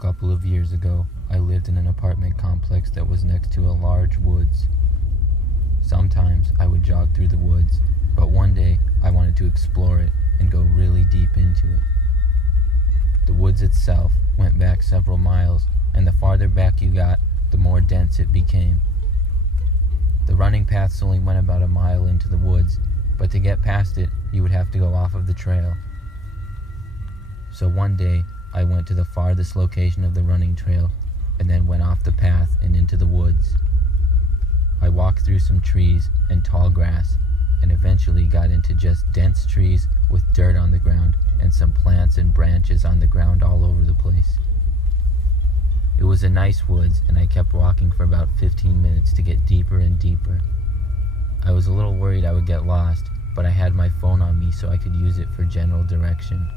couple of years ago, I lived in an apartment complex that was next to a large woods. Sometimes I would jog through the woods, but one day I wanted to explore it and go really deep into it. The woods itself went back several miles, and the farther back you got, the more dense it became. The running paths only went about a mile into the woods, but to get past it, you would have to go off of the trail. So one day, I went to the farthest location of the running trail, and then went off the path and into the woods. I walked through some trees and tall grass, and eventually got into just dense trees with dirt on the ground and some plants and branches on the ground all over the place. It was a nice woods, and I kept walking for about 15 minutes to get deeper and deeper. I was a little worried I would get lost, but I had my phone on me so I could use it for general direction.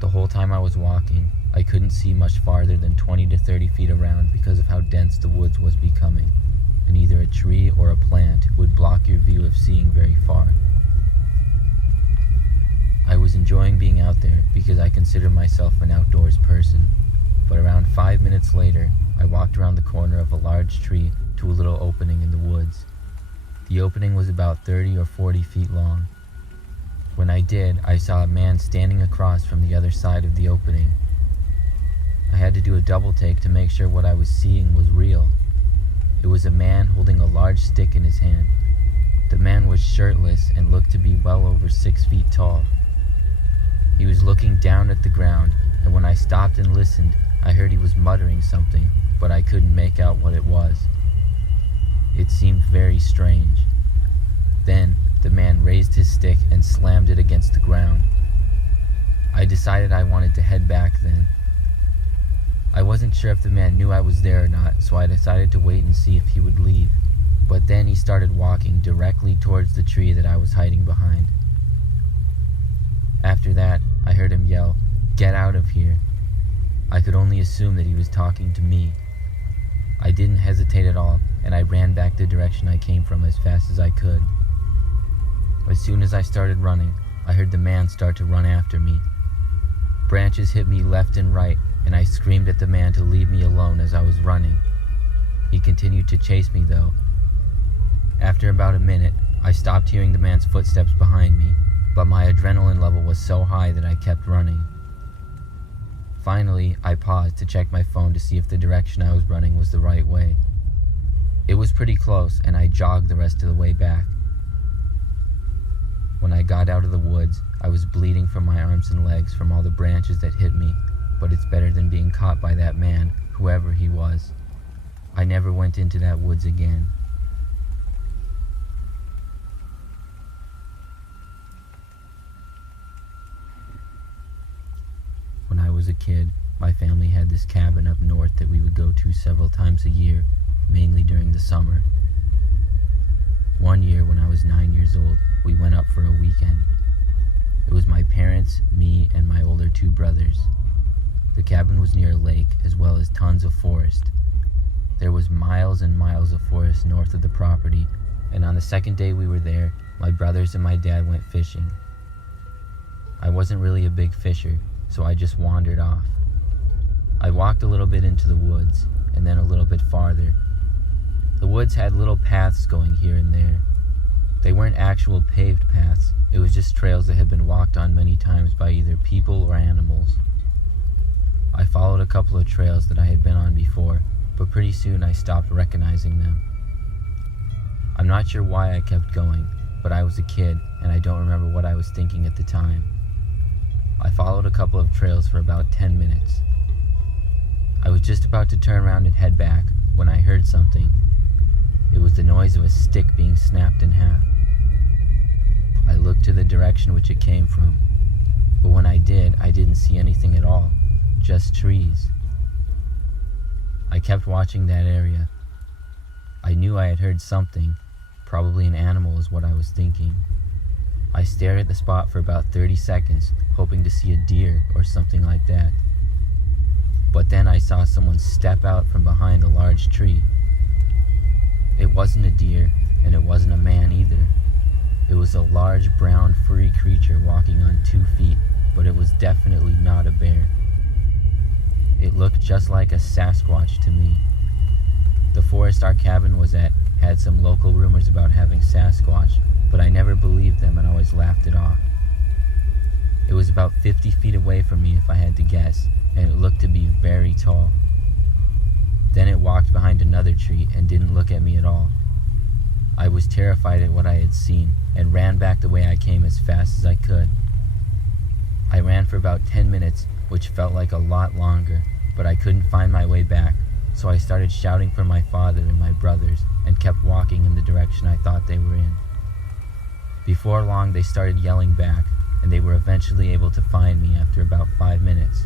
The whole time I was walking, I couldn't see much farther than 20 to 30 feet around because of how dense the woods was becoming, and either a tree or a plant would block your view of seeing very far. I was enjoying being out there because I consider myself an outdoors person, but around 5 minutes later, I walked around the corner of a large tree to a little opening in the woods. The opening was about 30 or 40 feet long. When I did, I saw a man standing across from the other side of the opening. I had to do a double take to make sure what I was seeing was real. It was a man holding a large stick in his hand. The man was shirtless and looked to be well over 6 feet tall. He was looking down at the ground, and when I stopped and listened, I heard he was muttering something, but I couldn't make out what it was. It seemed very strange. Then, the man raised his stick and slammed it against the ground. I decided I wanted to head back then. I wasn't sure if the man knew I was there or not, so I decided to wait and see if he would leave. But then he started walking directly towards the tree that I was hiding behind. After that, I heard him yell, "Get out of here." I could only assume that he was talking to me. I didn't hesitate at all, and I ran back the direction I came from as fast as I could. As soon as I started running, I heard the man start to run after me. Branches hit me left and right, and I screamed at the man to leave me alone as I was running. He continued to chase me though. After about a minute, I stopped hearing the man's footsteps behind me, but my adrenaline level was so high that I kept running. Finally, I paused to check my phone to see if the direction I was running was the right way. It was pretty close, and I jogged the rest of the way back. When I got out of the woods, I was bleeding from my arms and legs from all the branches that hit me, but it's better than being caught by that man, whoever he was. I never went into that woods again. When I was a kid, my family had this cabin up north that we would go to several times a year, mainly during the summer. One year when I was 9 years old, we went up for a weekend. It was my parents, me, and my older 2 brothers. The cabin was near a lake, as well as tons of forest. There was miles and miles of forest north of the property, and on the second day we were there, my brothers and my dad went fishing. I wasn't really a big fisher, so I just wandered off. I walked a little bit into the woods, and then a little bit farther. The woods had little paths going here and there. They weren't actual paved paths, it was just trails that had been walked on many times by either people or animals. I followed a couple of trails that I had been on before, but pretty soon I stopped recognizing them. I'm not sure why I kept going, but I was a kid and I don't remember what I was thinking at the time. I followed a couple of trails for about 10 minutes. I was just about to turn around and head back when I heard something. It was the noise of a stick being snapped in half. I looked to the direction which it came from, but when I did, I didn't see anything at all, just trees. I kept watching that area. I knew I had heard something, probably an animal is what I was thinking. I stared at the spot for about 30 seconds, hoping to see a deer or something like that. But then I saw someone step out from behind a large tree. It wasn't a deer, and it wasn't a man either. It was a large brown furry creature walking on 2 feet, but it was definitely not a bear. It looked just like a Sasquatch to me. The forest our cabin was at had some local rumors about having Sasquatch, but I never believed them and always laughed it off. It was about 50 feet away from me if I had to guess, and it looked to be very tall. Then it walked behind another tree and didn't look at me at all. I was terrified at what I had seen and ran back the way I came as fast as I could. I ran for about 10 minutes, which felt like a lot longer, but I couldn't find my way back, so I started shouting for my father and my brothers and kept walking in the direction I thought they were in. Before long, they started yelling back, and they were eventually able to find me after about 5 minutes.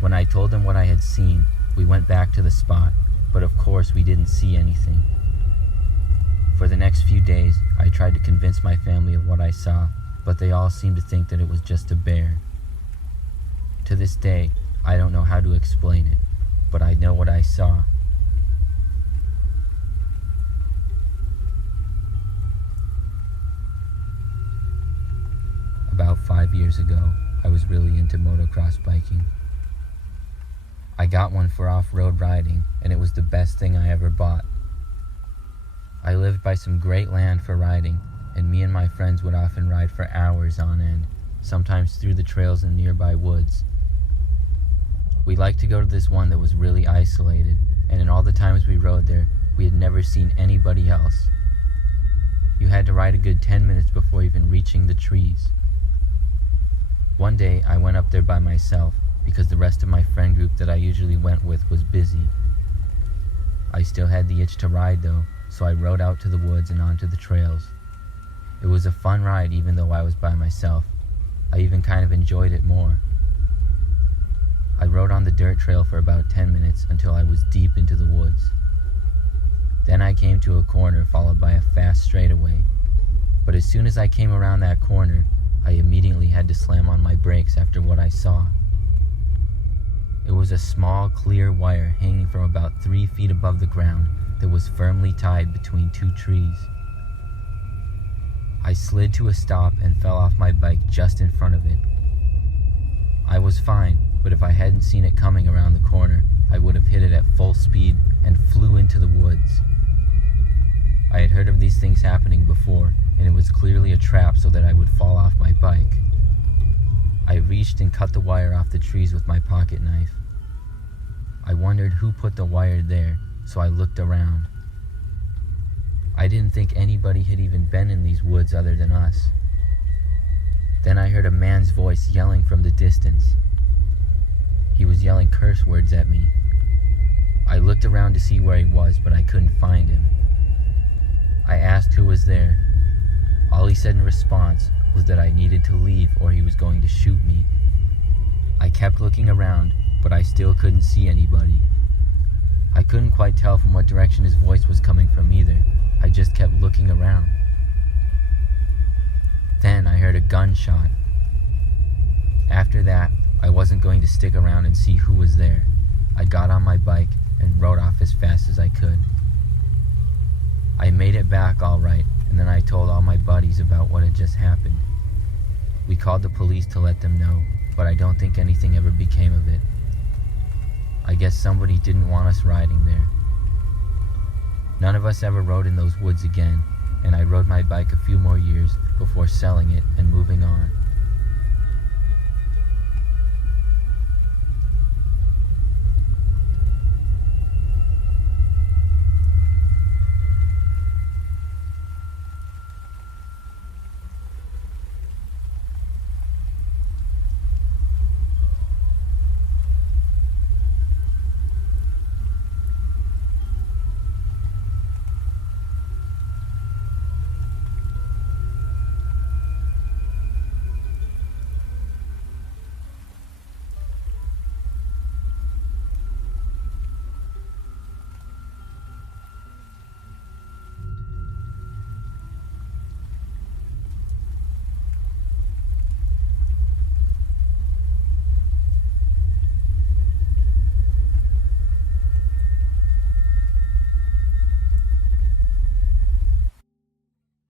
When I told them what I had seen, we went back to the spot, but of course we didn't see anything. For the next few days, I tried to convince my family of what I saw, but they all seemed to think that it was just a bear. To this day, I don't know how to explain it, but I know what I saw. About 5 years ago, I was really into motocross biking. I got one for off-road riding, and it was the best thing I ever bought. I lived by some great land for riding, and me and my friends would often ride for hours on end, sometimes through the trails in nearby woods. We liked to go to this one that was really isolated, and in all the times we rode there, we had never seen anybody else. You had to ride a good 10 minutes before even reaching the trees. One day, I went up there by myself because the rest of my friend group that I usually went with was busy. I still had the itch to ride though, so I rode out to the woods and onto the trails. It was a fun ride even though I was by myself. I even kind of enjoyed it more. I rode on the dirt trail for about 10 minutes until I was deep into the woods. Then I came to a corner followed by a fast straightaway. But as soon as I came around that corner, I immediately had to slam on my brakes after what I saw. It was a small, clear wire hanging from about 3 feet above the ground that was firmly tied between two trees. I slid to a stop and fell off my bike just in front of it. I was fine, but if I hadn't seen it coming around the corner, I would have hit it at full speed and flew into the woods. I had heard of these things happening before, and it was clearly a trap so that I would fall off my bike. I reached and cut the wire off the trees with my pocket knife. I wondered who put the wire there, so I looked around. I didn't think anybody had even been in these woods other than us. Then I heard a man's voice yelling from the distance. He was yelling curse words at me. I looked around to see where he was, but I couldn't find him. I asked who was there. All he said in response was that I needed to leave or he was going to shoot me. I kept looking around, but I still couldn't see anybody. I couldn't quite tell from what direction his voice was coming from either. I just kept looking around. Then I heard a gunshot. After that, I wasn't going to stick around and see who was there. I got on my bike and rode off as fast as I could. I made it back all right, and then I told all my buddies about what had just happened. We called the police to let them know, but I don't think anything ever became of it. I guess somebody didn't want us riding there. None of us ever rode in those woods again, and I rode my bike a few more years before selling it and moving on.